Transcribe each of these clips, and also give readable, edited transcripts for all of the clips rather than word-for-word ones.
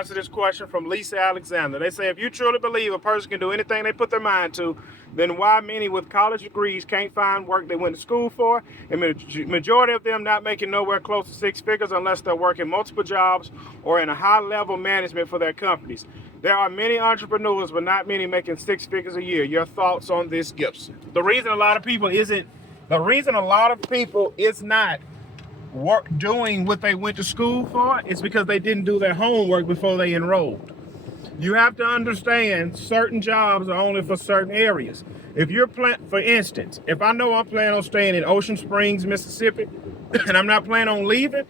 answer this question from Lisa Alexander. They say, if you truly believe a person can do anything they put their mind to, then why many with college degrees can't find work they went to school for? And majority of them not making nowhere close to six figures unless they're working multiple jobs or in a high-level management for their companies. There are many entrepreneurs, but not many making six figures a year. Your thoughts on this, Gibson? The reason a lot of people is not doing what they went to school for is because they didn't do their homework before they enrolled. You have to understand certain jobs are only for certain areas. If you're for instance, if I know I'm planning on staying in Ocean Springs, Mississippi, and I'm not planning on leaving,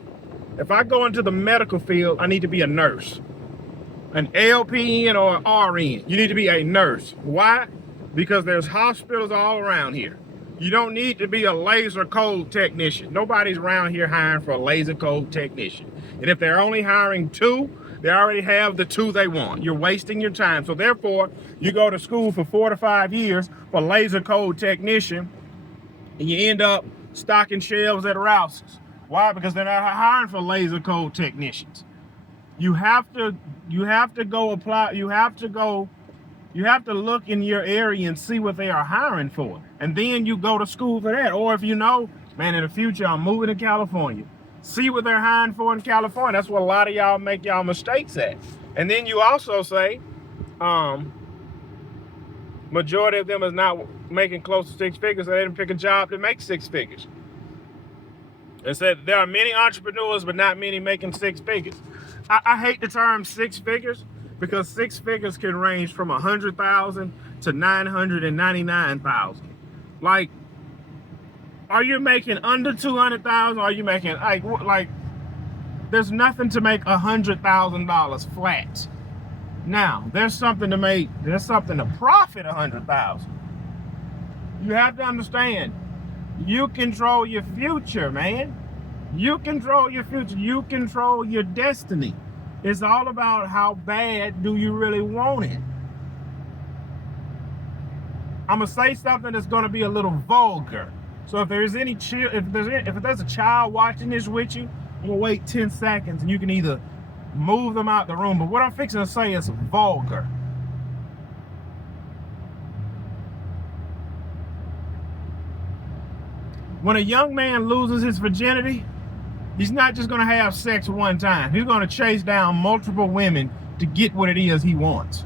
if I go into the medical field, I need to be a nurse, an LPN or an RN. You need to be a nurse. Why? Because there's hospitals all around here. You don't need to be a laser code technician. Nobody's around here hiring for a laser code technician. And if they're only hiring two, they already have the two they want. You're wasting your time. So therefore, you go to school for 4 to 5 years for laser code technician, and you end up stocking shelves at Rouse's. Why? Because they're not hiring for laser code technicians. You have to go apply. You have to look in your area and see what they are hiring for. And then you go to school for that. Or if you know, man, in the future, I'm moving to California. See what they're hiring for in California. That's what a lot of y'all make y'all mistakes at. And then you also say, majority of them is not making close to six figures, so they didn't pick a job to make six figures. It said there are many entrepreneurs, but not many making six figures. I hate the term six figures, because six figures can range from 100,000 to 999,000. Like, are you making under 200,000? Are you making like? There's nothing to make $100,000 flat. Now there's something to profit 100,000. You have to understand, you control your future, man. You control your future. You control your destiny. It's all about how bad do you really want it. I'm gonna say something that's gonna be a little vulgar. So if there's if there's a child watching this with you, I'm gonna wait 10 seconds and you can either move them out the room. But what I'm fixing to say is vulgar. When a young man loses his virginity, he's not just gonna have sex one time. He's gonna chase down multiple women to get what it is he wants.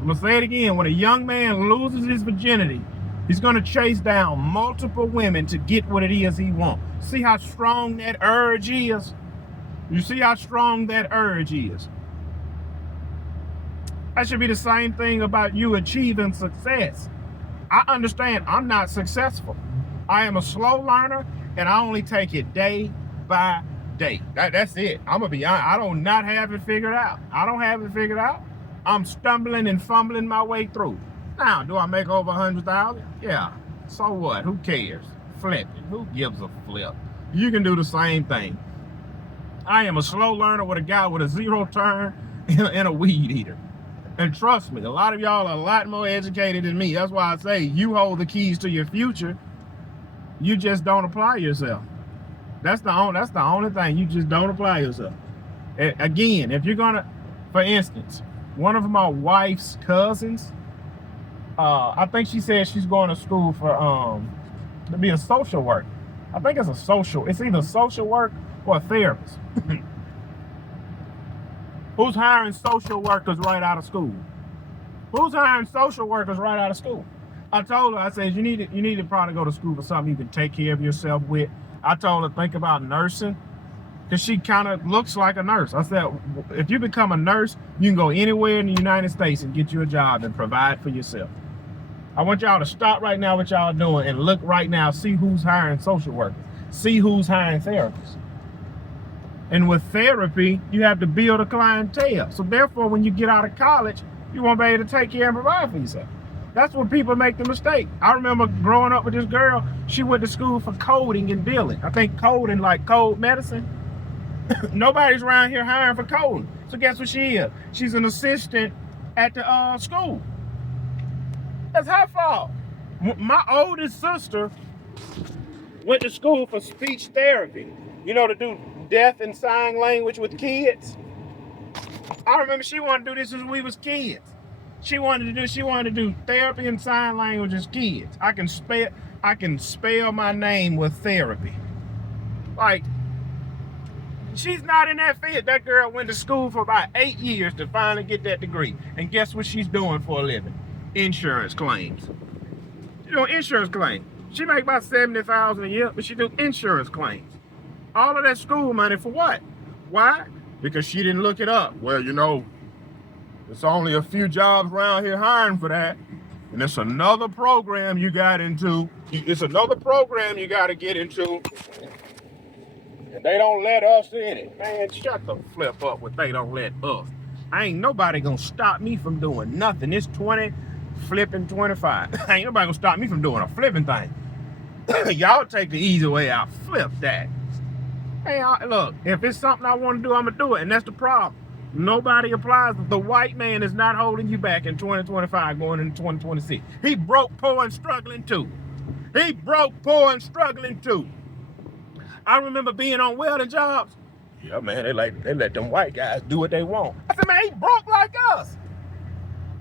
I'm gonna say it again. When a young man loses his virginity, he's gonna chase down multiple women to get what it is he wants. See how strong that urge is? You see how strong that urge is? That should be the same thing about you achieving success. I understand I'm not successful. I am a slow learner, and I only take it day by day. That's it. I'm gonna be honest. I don't not have it figured out. I don't have it figured out. I'm stumbling and fumbling my way through. Now, do I make over 100,000? Yeah. So what? Who cares? Flip it. Who gives a flip? You can do the same thing. I am a slow learner with a guy with a zero turn and a weed eater. And trust me, a lot of y'all are a lot more educated than me. That's why I say you hold the keys to your future. You just don't apply yourself. That's the only thing. You just don't apply yourself. Again, if you're gonna, for instance, one of my wife's cousins, I think she said she's going to school for to be a social worker. I think it's either social work or a therapist. Who's hiring social workers right out of school? Who's hiring social workers right out of school? I told her, I said, you need to probably go to school for something you can take care of yourself with. I told her, think about nursing, because she kind of looks like a nurse. I said, if you become a nurse, you can go anywhere in the United States and get you a job and provide for yourself. I want y'all to stop right now what y'all doing and look right now, see who's hiring social workers, see who's hiring therapists. And with therapy, you have to build a clientele. So therefore, when you get out of college, you won't be able to take care and provide for yourself. That's when people make the mistake. I remember growing up with this girl, she went to school for coding and billing. I think coding, like code medicine. Nobody's around here hiring for coding. So guess what she is? She's an assistant at the school. That's her fault. My oldest sister went to school for speech therapy, to do deaf and sign language with kids. I remember she wanted to do this since we was kids. She wanted to do therapy and sign language as kids. I can spell my name with therapy. Like, she's not in that field. That girl went to school for about 8 years to finally get that degree. And guess what she's doing for a living? Insurance claims. She's doing insurance claims. She make about $70,000 a year, but she do insurance claims. All of that school money for what? Why? Because she didn't look it up. Well, you know, there's only a few jobs around here hiring for that. And it's another program you got into. It's another program you got to get into. And they don't let us in it. Man, shut the flip up with they don't let us. Ain't nobody gonna stop me from doing nothing. It's 20, flipping 25. Ain't nobody gonna stop me from doing a flipping thing. Y'all take the easy way out. Flip that. Hey, look, if it's something I want to do, I'm gonna do it. And that's the problem. Nobody applies. The white man is not holding you back in 2025 going into 2026. He broke, poor, and struggling too. He broke, poor, and struggling too. I remember being on welding jobs. Yeah, man, they let them white guys do what they want. I said, man, he broke like us.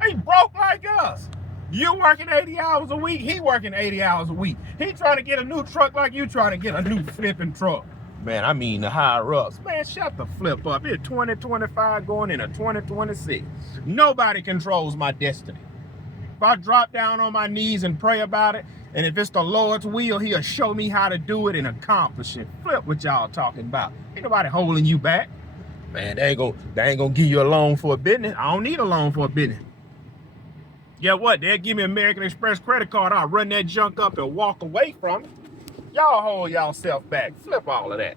He broke like us. You working 80 hours a week, he working 80 hours a week. He trying to get a new truck like you trying to get a new flipping truck. Man, I mean the higher ups. Man, shut the flip up. It's 2025 going into 2026. Nobody controls my destiny. If I drop down on my knees and pray about it, and if it's the Lord's will, he'll show me how to do it and accomplish it. Flip what y'all talking about. Ain't nobody holding you back. Man, they ain't gonna give you a loan for a business. I don't need a loan for a business. Yeah, what? They'll give me an American Express credit card. I'll run that junk up and walk away from it. Y'all hold y'allself back. Flip all of that.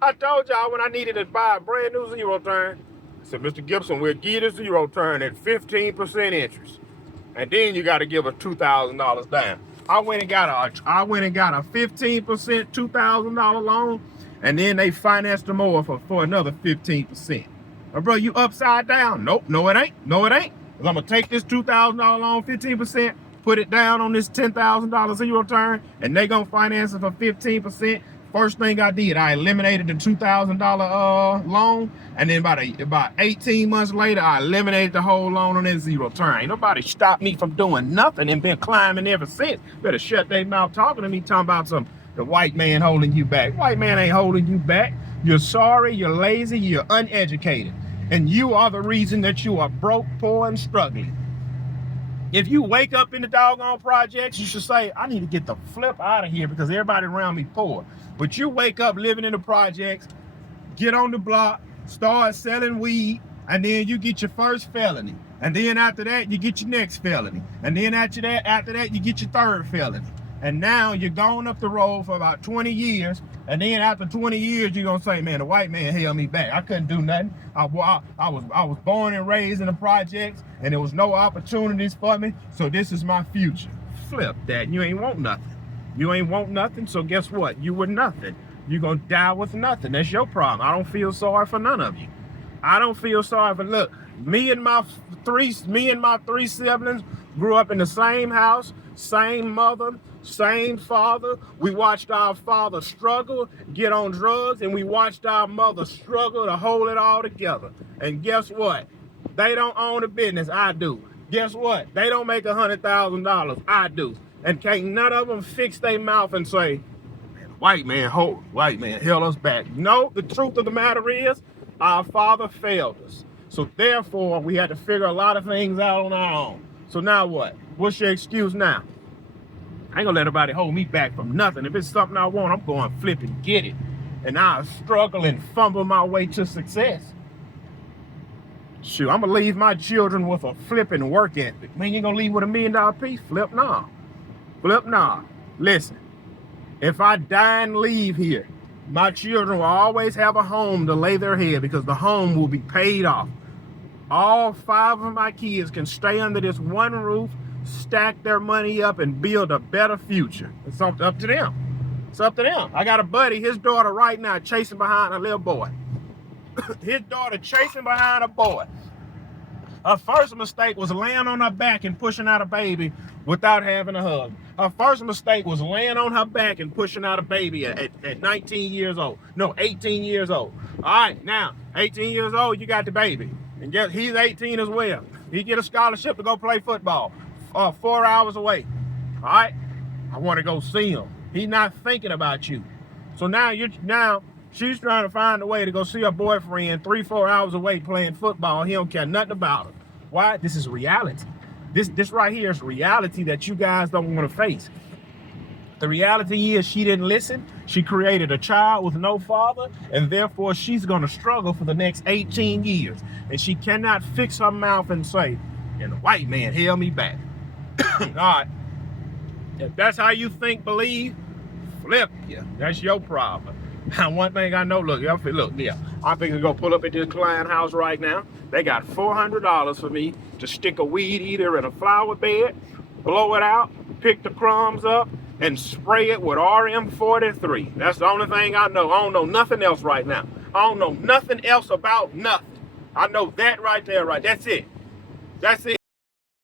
I told y'all when I needed to buy a brand new zero turn, I said, Mr. Gibson, we'll give you the zero turn at 15% interest. And then you got to give a $2,000 down. I went and got a 15% $2,000 loan, and then they financed them over for another 15%. But bro, you upside down? Nope, no it ain't. No it ain't. Cause I'm gonna take this $2,000 loan, 15%, put it down on this $10,000 zero turn, and they gonna finance it for 15%. First thing I did, I eliminated the $2,000 loan, and then about 18 months later, I eliminated the whole loan on that zero turn. Ain't nobody stopped me from doing nothing and been climbing ever since. Better shut their mouth talking to me, talking about the white man holding you back. White man ain't holding you back. You're sorry, you're lazy, you're uneducated, and you are the reason that you are broke, poor, and struggling. If you wake up in the doggone projects, you should say, I need to get the flip out of here because everybody around me poor. But you wake up living in the projects, get on the block, start selling weed, and then you get your first felony. And then after that, you get your next felony. And then after that, you get your third felony. And now you're going up the road for about 20 years. And then after 20 years, you're going to say, man, the white man held me back. I couldn't do nothing. I was born and raised in the projects, and there was no opportunities for me. So this is my future. Flip that. You ain't want nothing. You ain't want nothing, so guess what? You were nothing. You're going to die with nothing. That's your problem. I don't feel sorry for none of you. I don't feel sorry for, look, me and my three siblings grew up in the same house, same mother, same father. We watched our father struggle, get on drugs, and we watched our mother struggle to hold it all together. And guess what? They don't own a business. I do. Guess what? They don't make $100,000. I do. And can't none of them fix their mouth and say, white man held us back. No, the truth of the matter is, our father failed us. So therefore, we had to figure a lot of things out on our own. So now what? What's your excuse now? I ain't gonna let nobody hold me back from nothing. If it's something I want, I'm going to flip and get it. And I'll struggle and fumble my way to success. Shoot, I'm gonna leave my children with a flipping work ethic. Man, you gonna leave with $1 million piece? Flip, nah. Flip, nah. Listen, if I die and leave here, my children will always have a home to lay their head because the home will be paid off. All 5 of my kids can stay under this one roof, stack their money up, and build a better future. It's up to them. It's up to them. I got a buddy, his daughter right now chasing behind a little boy. His daughter chasing behind a boy. Her first mistake was laying on her back and pushing out a baby without having a hug. Her first mistake was laying on her back and pushing out a baby at 19 years old. No, 18 years old. All right, now, 18 years old, you got the baby. And guess he's 18 as well. He get a scholarship to go play football 4 hours away. All right? I want to go see him. He's not thinking about you. So now she's trying to find a way to go see her boyfriend 3-4 hours away playing football. He don't care nothing about her. Why? This is reality. This right here is reality that you guys don't want to face. The reality is she didn't listen. She created a child with no father, and therefore she's going to struggle for the next 18 years. And she cannot fix her mouth and say, and the white man held me back. All right. If that's how you think, believe, flip you. That's your problem. Now, one thing I know, look, yeah, I'm thinking to go pull up at this client house right now. They got $400 for me to stick a weed eater in a flower bed, blow it out, pick the crumbs up, and spray it with RM-43. That's the only thing I know. I don't know nothing else right now. I don't know nothing else about nothing. I know that right there, right? That's it. That's it.